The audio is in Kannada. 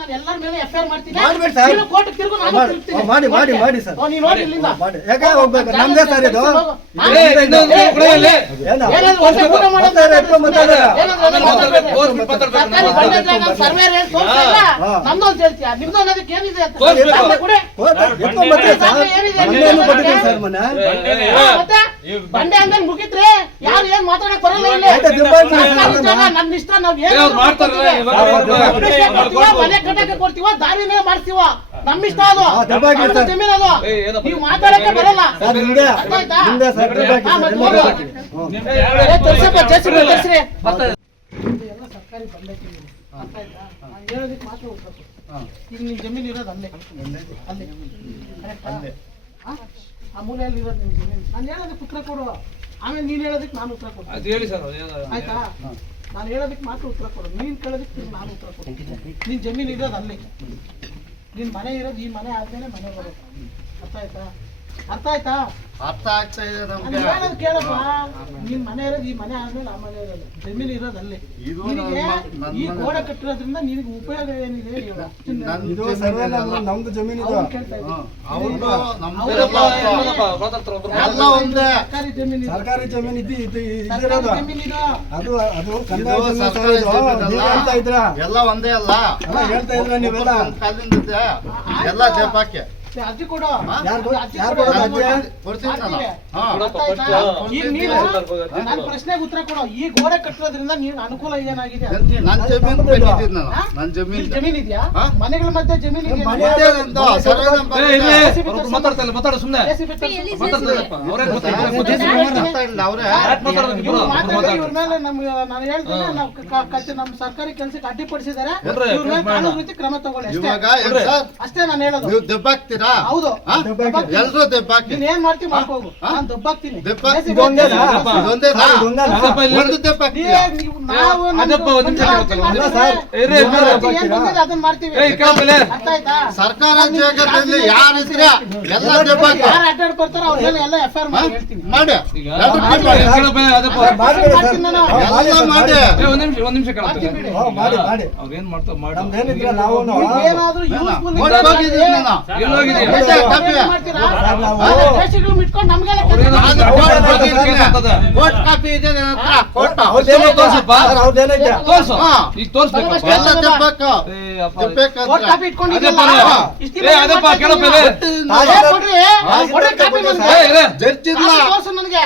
ನಾನು ಎಲ್ಲರ ಮೇಲೆ ಎಫ್ಐಆರ್ ಮಾಡ್ತೀನಿ. ಮಾಡ್ಬೇಡಿ ಸರ್. ನೀನು ಕೋರ್ಟ್ ತಿರುಗು, ನಾನು ತಿರುಗ್ತೀನಿ. ಮಾಡಿ ಸರ್. ನೀನು ನೋಡಿ ಇಲ್ಲಿಂದ. ಯಾಕೆ ಹೋಗ್ಬೇಕು? ನಮ್ದೇ ಸರ್ ಇದು. ಏನಾದ್ರು ವರ್ಷ ಊಟ ಮಾಡೋದು ಸರ್ವೆ ನಮ್ದು ಅಂತ ಹೇಳ್ತೀಯ, ನಿಮ್ದು ಅನ್ನೋದಕ್ಕೆ ಏನಿದೆ ಅಂತ ಬಂಡೆ ಅಂದ್ಮೇಲೆ ಮುಗಿತ್ರಿ. ಯಾರು ಏನ್ ಮಾತಾಡಕ್ ಬರಲ್ಲ ಇಲ್ಲಿ. ನಮ್ ಇಷ್ಟ ನಾವ್ ಏನ್ ಮನೆ ಕಟ್ಟಕ್ಕೆ ಕೊಡ್ತೀವ, ದಾರಿ ಮೇಲೆ ಮಾಡ್ತೀವ, ನಮ್ ಇಷ್ಟ ಅದು, ಜಮೀನ್ ಅದು. ನೀವು ಮಾತಾಡಕ್ಕೆ ಬರಲ್ಲ. ಸರ್ಕಾರಿ ಬಂಡೆ ನಾನು ಹೇಳೋದಕ್ಕೆ ಮಾತ್ರ ಉತ್ತರ ಕೊಡು. ಈಗ ನಿನ್ ಜಮೀನ್ ಇರೋದು ಅಲ್ಲೇ ಆ ಮೂಲೆಯಲ್ಲಿ ಇರೋದು ನಿಮ್ ಜಮೀನು. ನಾನು ಹೇಳೋದಕ್ಕೆ ಉತ್ತರ ಕೊಡು, ಆಮೇಲೆ ನೀನ್ ಹೇಳೋದಕ್ಕೆ ನಾನು ಉತ್ತರ ಕೊಡ್ತೀನಿ. ಆಯ್ತಾ? ನಾನು ಹೇಳೋದಕ್ಕೆ ಮಾತ್ರ ಉತ್ತರ ಕೊಡು, ನೀನ್ ಕೇಳೋದಕ್ಕೆ ನಾನು ಉತ್ತರ ಕೊಡ್ತೀನಿ. ನಿನ್ ಜಮೀನು ಇರೋದು ಅಲ್ಲಿ, ನಿನ್ ಮನೆ ಇರೋದು ಈ ಮನೆ ಆದ್ಮೇಲೆ ಮನೆ ಬರೋದು. ಅರ್ಥ ಆಯ್ತಾ? ಅರ್ಥ ಆಗ್ತಾ ಇದೆ ನಮ್ಗೆ. ಹೇಳೋದು ಕೇಳಪ್ಪ, ನಿನ್ ಮನೆ ಇರೋದು ಈ ಮನೆ ಆದ್ಮೇಲೆ ಆ ಮನೆ ಇರೋದು, ಜಮೀನು ಇರೋದು ಅಲ್ಲಿ. ಈ ಗೋಡೆ ಕಟ್ಟಿರೋದ್ರಿಂದ ನಿನಗೆ ಉಪಯೋಗ ಏನಿದೆ ಹೇಳು. ನಮ್ದು ಜಮೀನು ಸರ್ಕಾರಿ ಜಮೀನು ಅದು ಹೇಳ್ತಾ ಇದ್ರ ಎಲ್ಲ ಒಂದೇ ಅಲ್ಲ, ಹೇಳ್ತಾ ಇದ್ರ ನೀವೆಲ್ಲ ಕಾಲದಿಂದ ಎಲ್ಲ ಜಪಾಕೆ ಅರ್ಜಿ ಕೊಡು. ನನ್ನ ಪ್ರಶ್ನೆಗೆ ಉತ್ತರ ಕೊಡು. ಈ ಗೋಡೆ ಕಟ್ಟೋದ್ರಿಂದ ನೀನ್ ಅನುಕೂಲ ಏನಾಗಿದೆ? ಜಮೀನ್ ಇದೆಯಾ? ಮನೆಗಳ ಮಧ್ಯೆ ಜಮೀನ್ ನಾನು ಹೇಳ್ತೀನಿ, ನಮ್ ಸರ್ಕಾರಿ ಕೆಲ್ಸಕ್ಕೆ ಅಡ್ಡಿಪಡಿಸಿದ್ದಾರೆ, ಕಾನೂನು ರೀತಿ ಕ್ರಮ ತಗೊಳ್ಳಿ ಅಷ್ಟೇ ನಾನು ಹೇಳೋದು. ಹೌದು, ಎಲ್ರು ದೆಬ್ಬಾಕಿ. ನೀನ್ ಏನ್ ಮಾಡ್ತೀವಿ ಮಾಡ್ಕೋಗು, ನಾನು ದಬ್ಬಾಕ್ತೀನಿ. ಅದನ್ನ ಮಾಡ್ತೀವಿ. ಸರ್ಕಾರ ಜಾಗದಲ್ಲಿ ಯಾರಿದ್ರೆ ಎಲ್ಲ ದೆಬ್ಬಾಕಿ. ಯಾರು ಅಡ್ಡಾಡ್ ಬರ್ತಾರೋ ಅವ್ರ ಮೇಲೆ ಎಲ್ಲ ಎಫ್ಐಆರ್ ಮಾಡಿ ಹೇಳ್ತೀನಿ. ಮಾಡಿ ಏನಾದ್ರೂ ಯೂಸ್ಫುಲ್ ಇಟ್ಕೊಂಡು ನಮ್ಗೆಲ್ಲ ಕೋರ್ಟ್ ಕಾಪಿ ಇದೆ ಕಾಪಿ ಇಟ್ಕೊಂಡಿದ್ದೀವಿ. ನನಗೆ